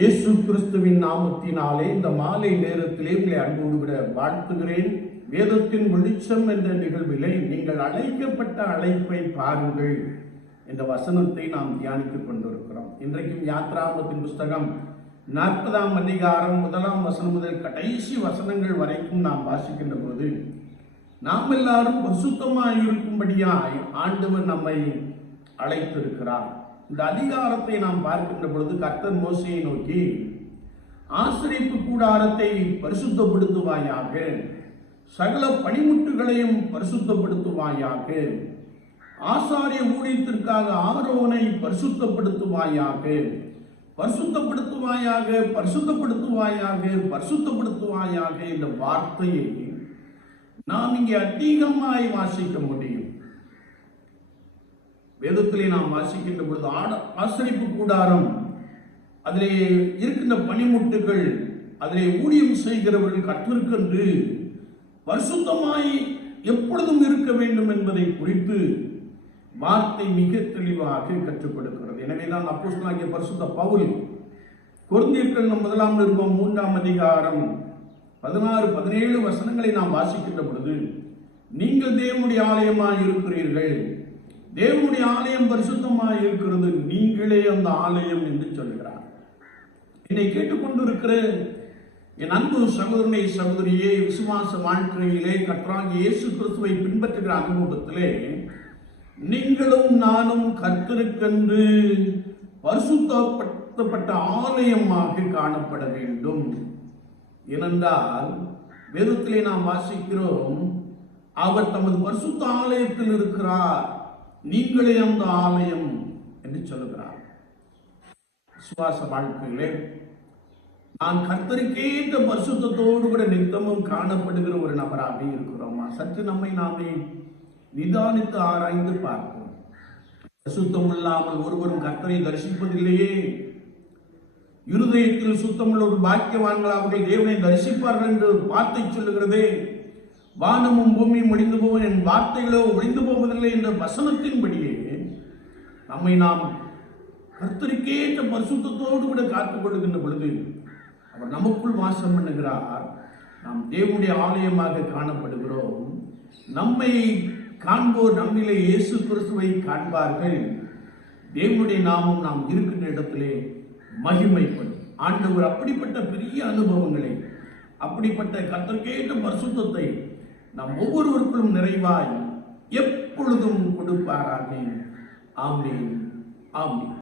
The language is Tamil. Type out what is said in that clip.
இயேசு கிறிஸ்துவின் நாமத்தினாலே இந்த மாலை நேரத்திலே உங்களை அன்போடு விட வாழ்த்துகிறேன். வேதத்தின் வெளிச்சம் என்ற நிகழ்விலே நீங்கள் அழைக்கப்பட்ட அழைப்பை பாருங்கள். என்ற வசனத்தை நாம் தியானித்துக் கொண்டிருக்கிறோம். இன்றைக்கும் யாத்ராமத்தின் புஸ்தகம் நாற்பதாம் அதிகாரம் முதலாம் வசனம் முதல் கடைசி வசனங்கள் வரைக்கும் நாம் வாசிக்கின்ற போது நாம் எல்லாரும் பரிசுத்தமாய் இருக்கும்படியாய் ஆண்டவர் நம்மை அழைத்திருக்கிறார். இந்த அதிகாரத்தை நாம் பார்க்கின்ற பொழுது கர்த்தர் மோசையை நோக்கி ஆசிரியப்பு கூடாரத்தை பரிசுத்தப்படுத்துவாயாக சகல பணிமுட்டுகளையும் பரிசுத்தப்படுத்துவாயாக ஆசாரிய ஊழியத்திற்காக ஆரோனை பரிசுத்தப்படுத்துவாயாக பரிசுத்தப்படுத்துவாயாக பரிசுத்தப்படுத்துவாயாக பரிசுத்தப்படுத்துவாயாக இந்த வார்த்தையை நாம் இங்கே அதிகமாய் வாசிக்க முடியும். வேதத்திலே நாம் வாசிக்கின்ற பொழுது ஆட ஆசிரிப்பு கூடாரம் அதிலே இருக்கின்ற பனிமுட்டுகள் அதிலே ஊழியம் செய்கிறவர்கள் கற்றிருக்கென்று பரிசுத்தமாய் எப்பொழுதும் இருக்க வேண்டும் என்பதை குறித்து வார்த்தை மிக தெளிவாக கற்றுக் கொடுக்கிறது எனவே தான் பரிசுத்த பவுல் குருந்தியர்கள் முதலாம் நிருபம் மூன்றாம் அதிகாரம் பதினாறு பதினேழு வசனங்களை நாம் வாசிக்கின்ற பொழுது நீங்கள் தேவனுடைய ஆலயமாக இருக்கிறீர்கள். தேவனுடைய ஆலயம் பரிசுத்தமாக இருக்கிறது. நீங்களே அந்த ஆலயம் என்று சொல்கிறார். என்னை கேட்டுக்கொண்டிருக்கிற என் அன்பு சகோதரனை சகோதரியே விசுவாச வாழ்க்கையிலே கற்றாங்க இயேசு கிறிஸ்துவை பின்பற்றுகிற அனுபவத்திலே நீங்களும் நானும் கர்த்தருக்கென்று பரிசுத்தப்படுத்தப்பட்ட ஆலயமாக காணப்பட வேண்டும். ஏனென்றால் வேதத்திலே நாம் வாசிக்கிறோம் அவர் தமது பரிசுத்த ஆலயத்தில் இருக்கிறார். நீங்களே அந்த ஆலயம் என்று சொல்லுகிறார். விசுவாச வாழ்க்கையிலே நான் கர்த்தருக்கே இந்த பரிசுத்தோடு கூட நித்தமும் காணப்படுகிற ஒரு நபராக இருக்கிறோமா? சற்று நம்மை நாமே நிதானித்து ஆராய்ந்து பார்ப்போம். சுத்தம் இல்லாமல் ஒருவரும் கர்த்தரை தரிசிப்பதில்லையே. இருதயத்தில் சுத்தமுள்ள ஒரு பாக்கியவான்கள் அவர்கள் தேவனை தரிசிப்பார்கள் என்று வார்த்தை சொல்லுகிறதே. வானமும் பூமியும் ஒழிந்து போவோம் என் வார்த்தைகளோ ஒழிந்து போவதில்லை என்ற வசனத்தின்படியே நம்மை நாம் கர்த்தருக்கேற்ற பரிசுத்தத்தோடு கூட காத்துக் கொள்ளுகின்ற பொழுது அவர் நமக்குள் வாசம் பண்ணுகிறார். நாம் தேவனுடைய ஆலயமாக காணப்படுகிறோம். நம்மை காண்போர் நம்மிலே இயேசு கிறிஸ்துவை காண்பார்கள். தேவனுடைய நாமம் நாம் இருக்கின்ற இடத்திலே மகிமைப்படும். ஆண்டவர் அப்படிப்பட்ட பெரிய அனுபவங்களை அப்படிப்பட்ட கத்தற்கேற்ற பரிசுத்தத்தை நாம் ஒவ்வொருவருக்கும் நிறைவாய் எப்பொழுதும் கொடுப்பாராமே. ஆமேன். ஆமேன்.